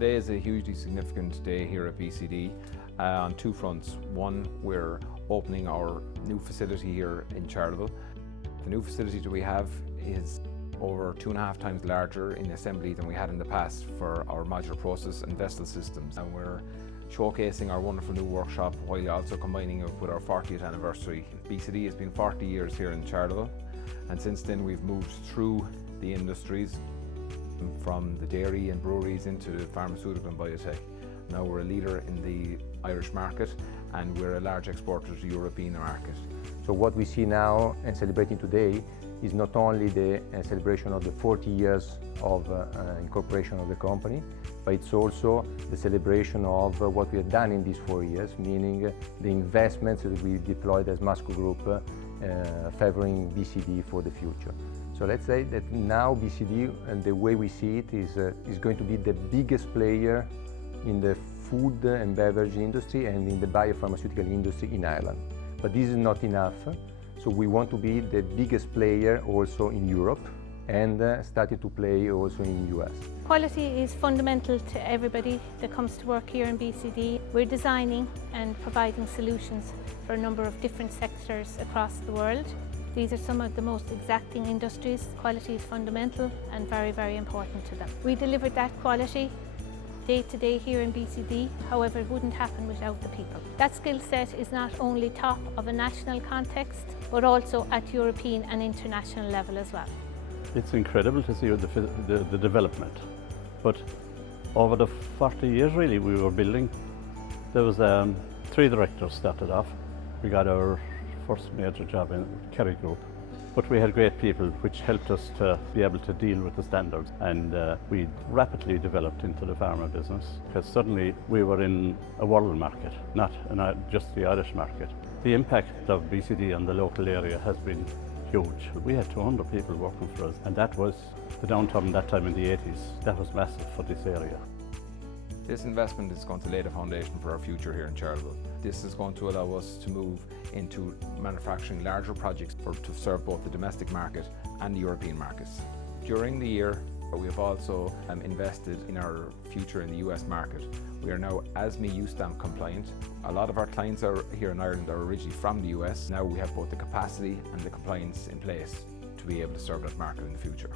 Today is a hugely significant day here at BCD on two fronts. One, we're opening our new facility here in Charleville. The new facility that we have is over 2.5 times larger in assembly than we had in the past for our modular process and vessel systems. And we're showcasing our wonderful new workshop while also combining it with our 40th anniversary. BCD has been 40 years here in Charleville, and since then we've moved through the industries from the dairy and breweries into the pharmaceutical and biotech. Now we're a leader in the Irish market and we're a large exporter to the European market. So what we see now and celebrating today is not only the celebration of the 40 years of incorporation of the company, but it's also the celebration of what we have done in these 4 years, meaning the investments that we deployed as Masco Group favoring BCD for the future. So let's say that now BCD, and the way we see it, is going to be the biggest player in the food and beverage industry and in the biopharmaceutical industry in Ireland. But this is not enough, so we want to be the biggest player also in Europe and started to play also in the US. Quality is fundamental to everybody that comes to work here in BCD. We're designing and providing solutions for a number of different sectors across the world. These are some of the most exacting industries. Quality is fundamental and very, very important to them. We deliver that quality day to day here in BCD, however it wouldn't happen without the people. That skill set is not only top of a national context, but also at European and international level as well. It's incredible to see the development, but over the 40 years really we were building. There was 3 directors started off. We got our first major job in Kerry Group, but we had great people which helped us to be able to deal with the standards, and we rapidly developed into the pharma business because suddenly we were in a world market, not just the Irish market. The impact of BCD on the local area has been huge. We had 200 people working for us, and that was the downturn that time in the 80s. That was massive for this area. This investment is going to lay the foundation for our future here in Charleville. This is going to allow us to move into manufacturing larger projects to serve both the domestic market and the European markets. During the year, we have also invested in our future in the US market. We are now ASME U-Stamp compliant. A lot of our clients here in Ireland are originally from the US. Now we have both the capacity and the compliance in place to be able to serve that market in the future.